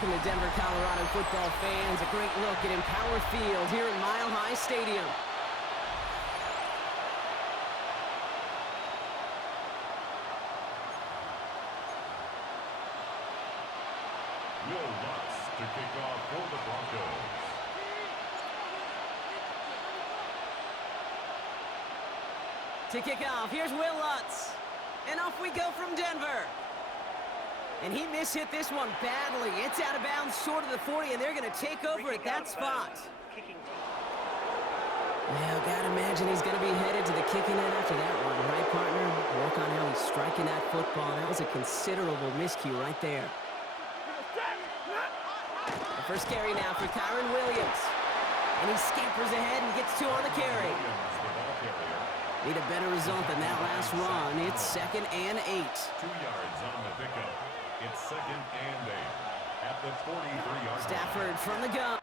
welcome to Denver, Colorado football fans. A great look at Empower Field here at Mile High Stadium. Will Lutz to kick off for the Broncos. To kick off, here's Will Lutz. And off we go from Denver. And he mishit this one badly. It's out of bounds short of the 40, and they're going to take over at that spot. Well, gotta imagine he's going to be headed to the kicking end after that one, right, partner? Work on how he's striking that football. That was a considerable miscue right there. The first carry now for Kyron Williams. And he scampers ahead and gets 2 on the carry. Need a better result than that last run. It's 2nd and 8. 2 yards on the pickup. It's 2nd and 8 at the 43-yard line. Stafford from the gun.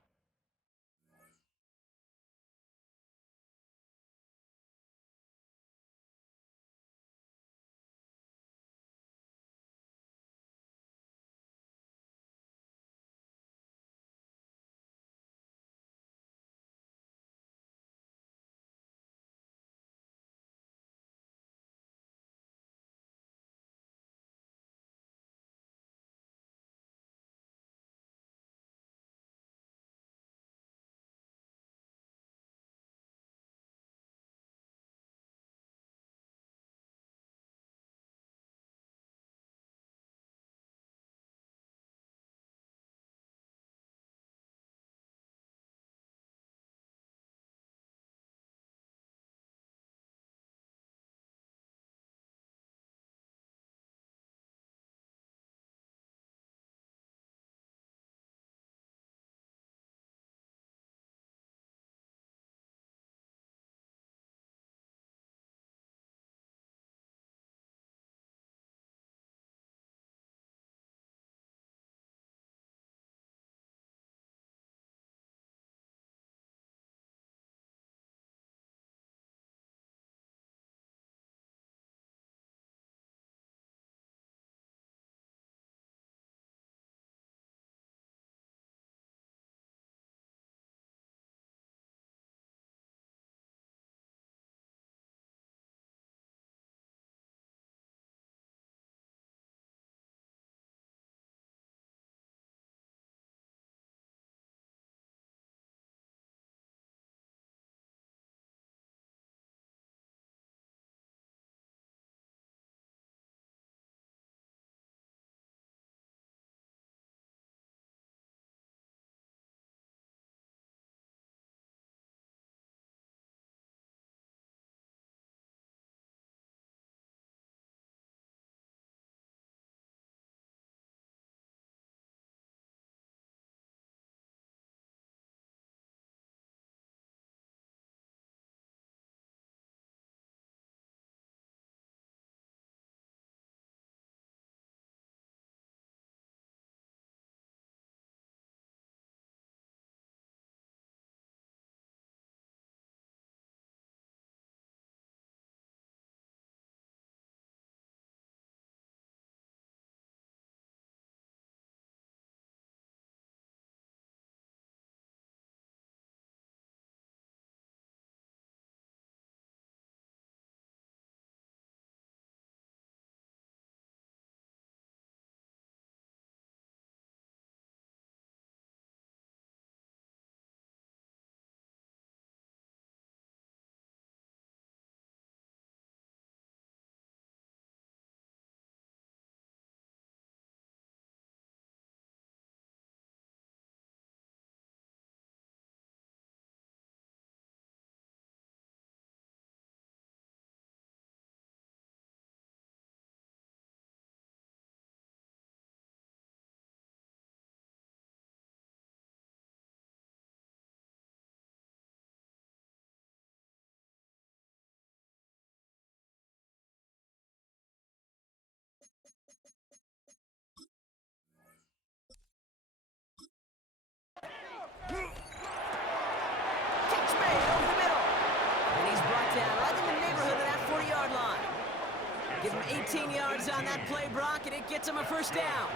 Give him 18 yards on that play, Brock, and it gets him a first down.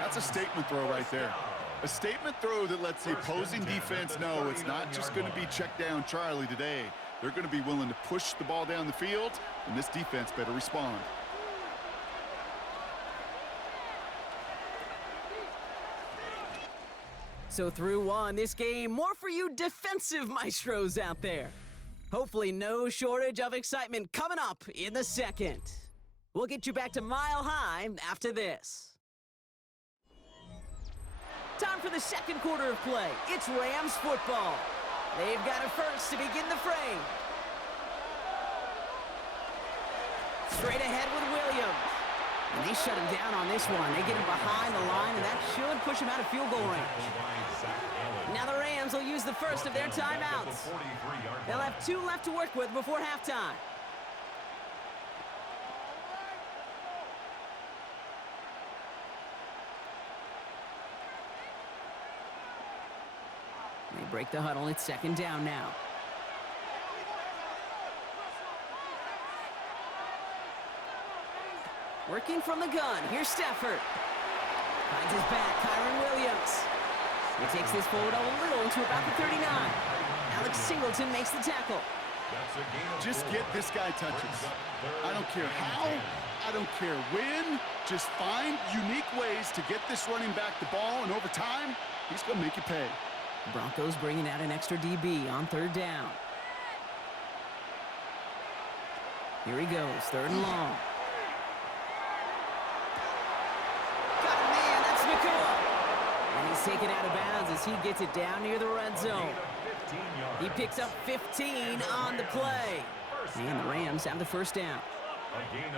That's a statement throw right there. A statement throw that lets the opposing defense know it's not just going to be check down Charlie today. They're going to be willing to push the ball down the field, and this defense better respond. So through one, this game, more for you defensive maestros out there. Hopefully no shortage of excitement coming up in the second. We'll get you back to Mile High after this. Time for the second quarter of play. It's Rams football. They've got it first to begin the frame. Straight ahead with Williams. And they shut him down on this one. They get him behind the line, and that should push him out of field goal range. Now the Rams will use the first of their timeouts. They'll have 2 left to work with before halftime. They break the huddle. It's second down now. Working from the gun. Here's Stafford. Finds his back. Kyron Williams. He takes this forward a little into about the 39. Alex Singleton makes the tackle. Just get this guy touches. I don't care how. I don't care when. Just find unique ways to get this running back the ball, and over time, he's going to make you pay. Broncos bringing out an extra DB on third down. Here he goes, third and long. Got a man, that's Nakua. And he's taken out of bounds as he gets it down near the red zone. He picks up 15 on the play. And the Rams have the first down.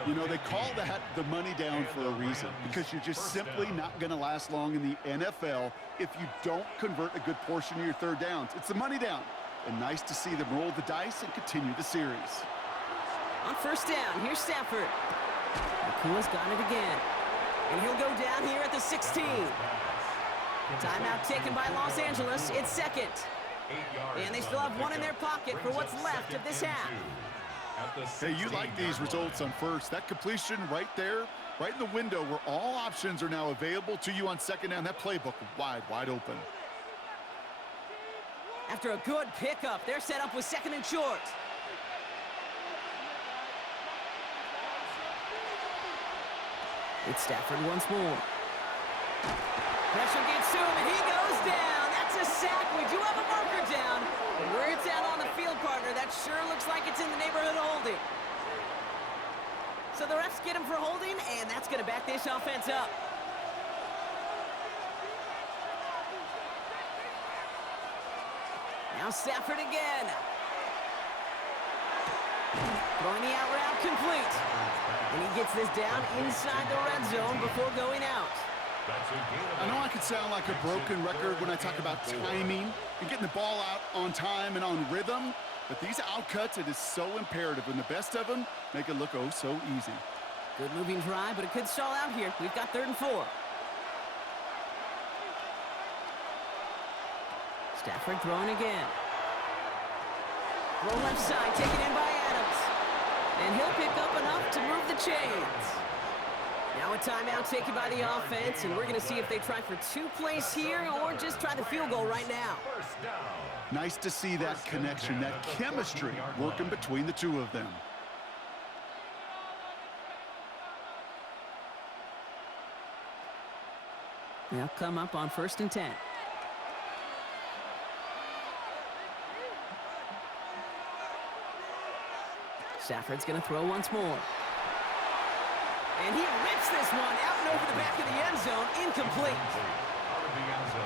You know, they call that the money down for a reason, because you're just simply not going to last long in the NFL if you don't convert a good portion of your third downs. It's the money down. And nice to see them roll the dice and continue the series. On first down, here's Stafford. Nakua's got it again. And he'll go down here at the 16. Timeout taken by Los Angeles. It's second. And they still have one in their pocket for what's left of this half. Hey, you like these results on first. That completion right there, right in the window where all options are now available to you on second down. That playbook wide open. After a good pickup, they're set up with second and short. It's Stafford once more. Pressure gets to him, and he goes down. That's a sack. We do have a marker down. And where it's at on the field, partner, that sure looks like it's in the neighborhood of holding. So the refs get him for holding, and that's going to back this offense up. Now Stafford again. Throwing the out route complete. And he gets this down inside the red zone before going out. I know I could sound like a broken record when I talk about timing and getting the ball out on time and on rhythm, but these outcuts, it is so imperative, and the best of them make it look oh so easy. Good moving drive, but it could stall out here. We've got 3rd and 4. Stafford throwing again. Throw left side, taken in by Adams. And he'll pick up enough to move the chains. Now a timeout taken by the offense, and we're going to see if they try for 2 plays here or just try the field goal right now. Nice to see that connection, that chemistry working between the two of them. They'll come up on 1st and 10. Stafford's going to throw once more. And he rips this one out and over the back of the end zone, incomplete.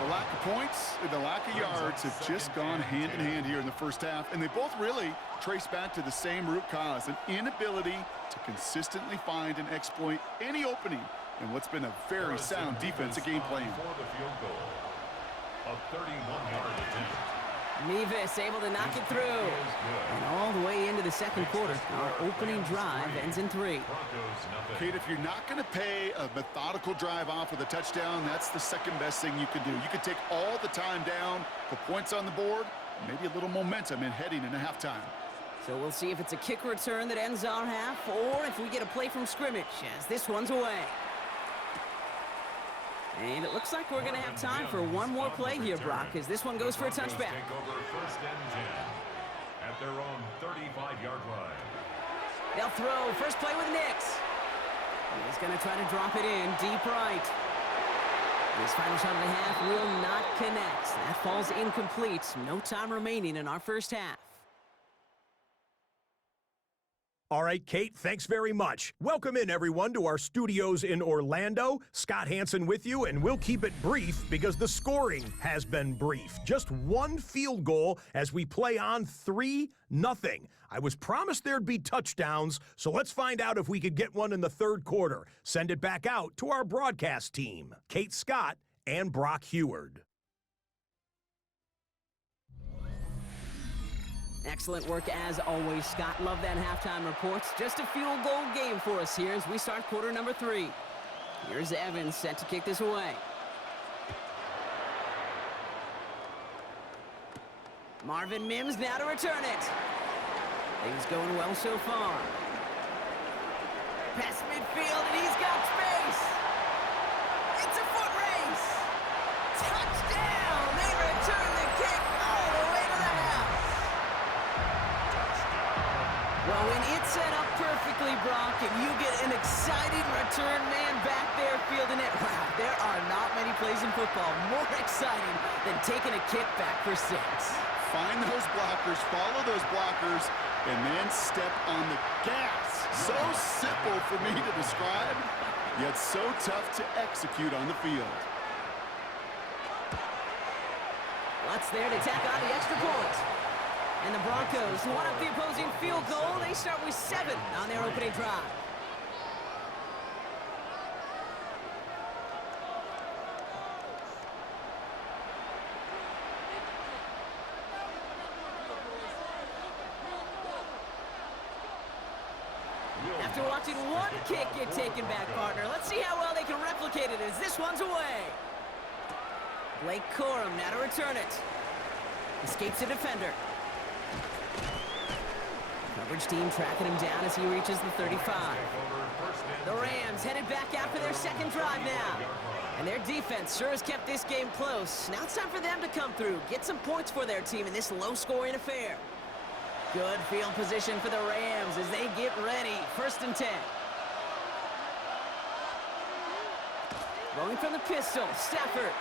The lack of points and the lack of yards have just gone hand in hand here in the first half, and they both really trace back to the same root cause, an inability to consistently find and exploit any opening in what's been a very sound defensive game plan. A 31-yard attempt. Mevis able to knock it through. And all the way into the second quarter, our opening drive ends in 3. Kate, if you're not going to pay a methodical drive off with a touchdown, that's the second best thing you can do. You can take all the time down, put points on the board, maybe a little momentum in heading into halftime. So we'll see if it's a kick return that ends our half, or if we get a play from scrimmage, as this one's away. And it looks like we're going to have time for one more play here, Brock, as this one goes for a touchback. Take over 1st and 10 at their own 35-yard line. They'll throw. First play with Nix. He's going to try to drop it in deep right. This final shot of the half will not connect. That falls incomplete. No time remaining in our first half. All right, Kate, thanks very much. Welcome in, everyone, to our studios in Orlando. Scott Hansen with you, and we'll keep it brief because the scoring has been brief. Just one field goal as we play on 3-0. I was promised there'd be touchdowns, so let's find out if we could get one in the third quarter. Send it back out to our broadcast team, Kate Scott and Brock Heward. Excellent work as always, Scott. Love that halftime report. Just a field goal game for us here as we start quarter number 3. Here's Evans set to kick this away. Marvin Mims now to return it. Things going well so far. Past midfield, and he's got space. It's a foot race. Touchdown! They return the kick all the way to the house. Well, when it's set up perfectly, Brock, and you get an exciting return man back there fielding it, wow, there are not many plays in football more exciting than taking a kick back for 6. Find those blockers, follow those blockers, and then step on the gas. So simple for me to describe, yet so tough to execute on the field. What's there to tack on the extra point? And the Broncos want up the opposing field goal. They start with 7 on their opening drive. After watching one kick get taken back, partner, let's see how well they can replicate it as this one's away. Blake Corum now to return it. Escapes a defender. Coverage team tracking him down as he reaches the 35. The Rams headed back out for their second drive now. And their defense sure has kept this game close. Now it's time for them to come through, get some points for their team in this low-scoring affair. Good field position for the Rams as they get ready. 1st and 10. Rolling from the pistol, Stafford.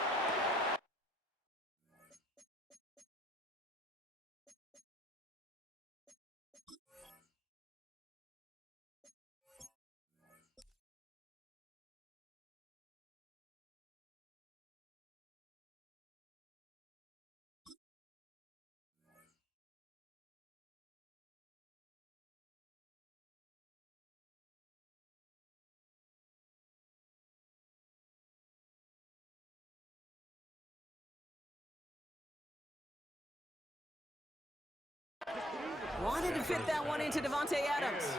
Wanted to fit that one into Devontae Adams.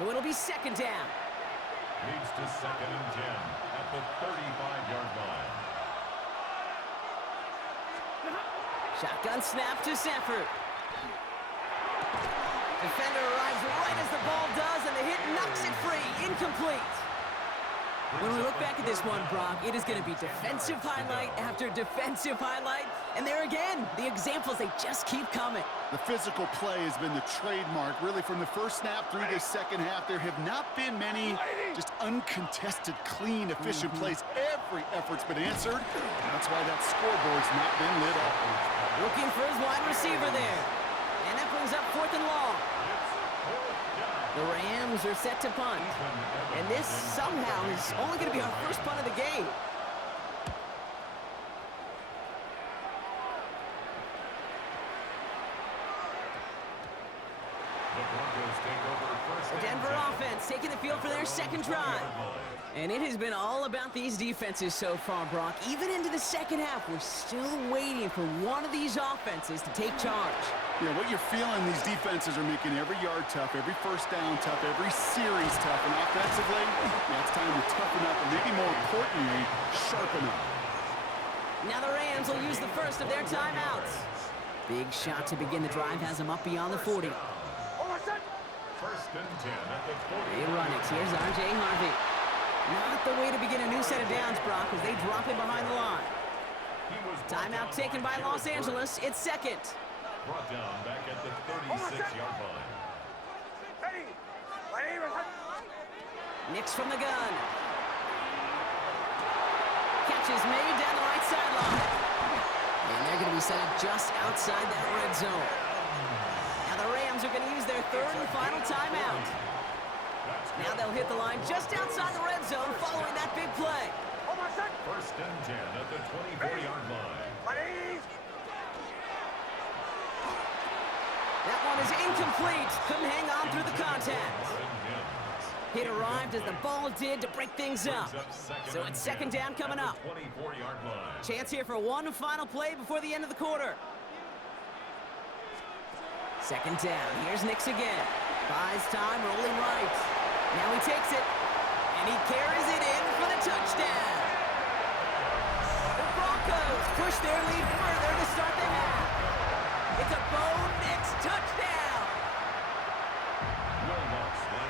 So it'll be 2nd down. Leads to 2nd and 10 at the 35-yard line. Shotgun snap to Stafford. Defender arrives right as the ball does, and the hit knocks it free. Incomplete. When we look back at this one, Brock, it is going to be defensive highlight after defensive highlight. And there again, the examples, they just keep coming. The physical play has been the trademark. Really, from the first snap through this second half, there have not been many just uncontested, clean, efficient plays. Every effort's been answered. That's why that scoreboard's not been lit up. Looking for his wide receiver there. And that brings up 4th and long. The Rams are set to punt. And this somehow is only going to be our first punt of the game. The Denver offense taking the field for their second drive. And it has been all about these defenses so far, Brock. Even into the second half, we're still waiting for one of these offenses to take charge. Yeah, what you're feeling, these defenses are making every yard tough, every first down tough, every series tough. And offensively, yeah, it's time to toughen up and maybe more importantly, sharpen up. Now the Rams will use the first of their timeouts. Big shot to begin the drive has them up beyond the 40. 1st and 10 at the 40. They run it. Here's R.J. Harvey. Not the way to begin a new set of downs, Brock, as they drop him behind the line. Timeout taken by Los Angeles. It's second. Brought down back at the 36-yard line. Nix from the gun. Catch is made down the right sideline. And they're going to be set up just outside that red zone. Now the Rams are going to use their third and final timeout. Now they'll hit the line just outside the red zone following that big play. First and 10 at the 24-yard line. That one is incomplete. Couldn't hang on through the contact. It arrived as the ball did to break things up. So it's second down coming up. 24-yard line. Chance here for one final play before the end of the quarter. Second down. Here's Nix again. Buys time, rolling right. Now he takes it, and he carries it in for the touchdown. The Broncos push their lead further to start the half. It's a Bo Nix touchdown.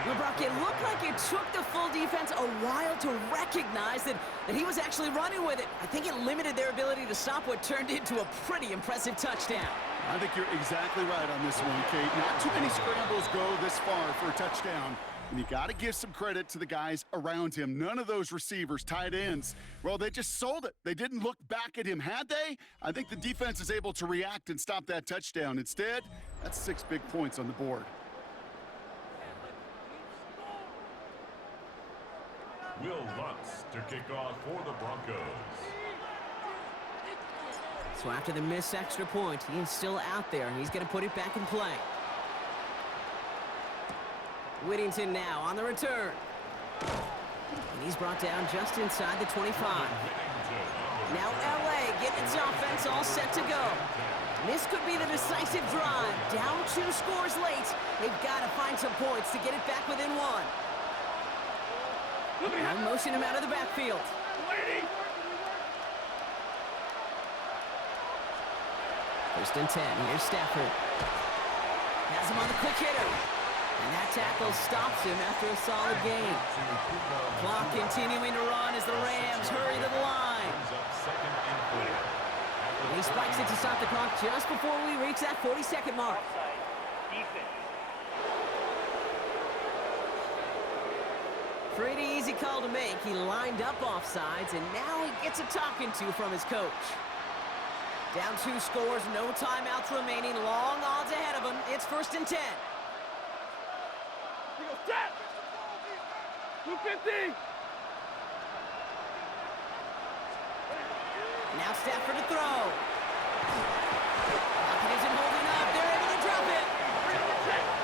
Well, Brock, it looked like it took the full defense a while to recognize that he was actually running with it. I think it limited their ability to stop what turned into a pretty impressive touchdown. I think you're exactly right on this one, Kate. Not too many scrambles go this far for a touchdown. And you got to give some credit to the guys around him. None of those receivers, tight ends, well, they just sold it. They didn't look back at him. Had they? I think the defense is able to react and stop that touchdown. Instead, that's 6 big points on the board. Will Lutz to kick off for the Broncos. So after the missed extra point, he is still out there. He's going to put it back in play. Whittington now on the return. And he's brought down just inside the 25. Now LA getting its offense all set to go. This could be the decisive drive. Down 2 scores late. They've got to find some points to get it back within 1. Now motion him out of the backfield. First and 10. Here's Stafford. Has him on the quick hitter. And that tackle stops him after a solid gain. Clock continuing to run as the Rams hurry to the line. And he spikes it to stop the clock just before we reach that 40-second mark. Pretty easy call to make. He lined up offsides, and now he gets a talking to from his coach. Down 2 scores, no timeouts remaining, long odds ahead of him. It's first and 10. 250. Now Stafford to throw. Pocket isn't holding up. They're able to drop it.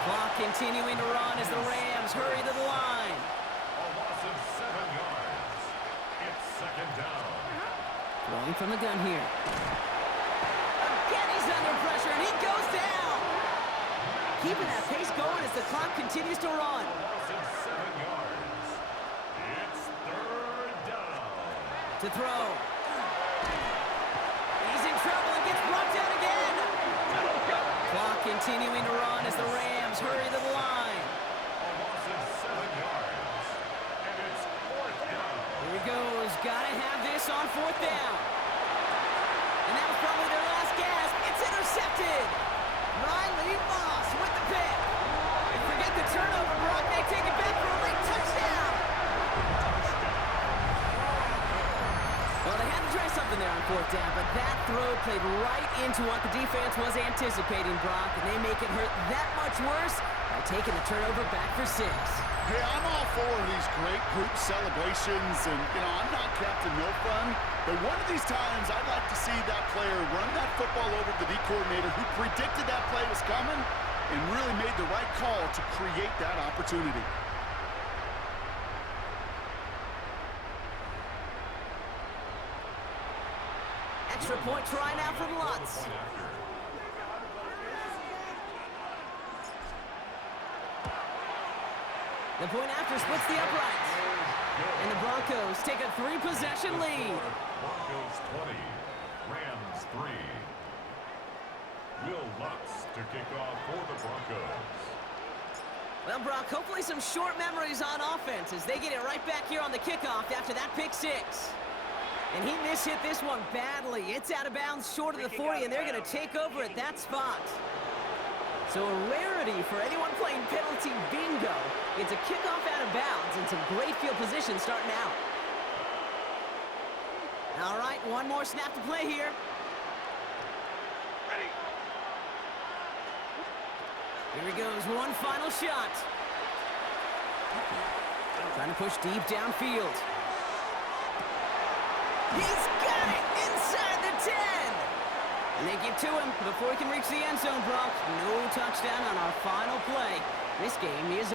Clock continuing to run as the Rams hurry to the line. A loss of 7 yards. It's second down. Throwing from the gun here. Again, he's under pressure, and he goes down. Keeping that pace going as the clock continues to run. A loss of 7 yards. It's third down. To throw. He's in trouble and gets brought down again. Clock continuing to run as the Rams hurry to the line. A loss of 7 yards. And it's fourth down. Here he goes. Gotta have this on 4th down. And that was probably their last gasp. It's intercepted. Riley Moss with the pick. And forget the turnover. Brock may take it back for a late touchdown. Well, they had to try something there on 4th down, but that throw played right into what the defense was anticipating, Brock, and they make it hurt that much worse by taking the turnover back for 6. Hey, I'm all for these great group celebrations, and, I'm not Captain No Fun, but one of these times I'd like to see that player run that football over to the D coordinator who predicted that play was coming and really made the right call to create that opportunity. Extra point try now from Lutz. The point after splits the uprights. And the Broncos take a 3-possession lead. Broncos 20, Rams 3. Will Lutz to kick off for the Broncos. Well, Brock, hopefully some short memories on offense as they get it right back here on the kickoff after that pick six. And he mishit this one badly. It's out of bounds short of the 40, and they're going to take over at that spot. So a rarity for anyone playing penalty bingo. It's a kickoff out of bounds and some great field position starting out. All right, one more snap to play here. Ready. Here he goes, one final shot. Trying to push deep downfield. He's got it inside the 10. And they get to him before he can reach the end zone, Brock. No touchdown on our final play. This game is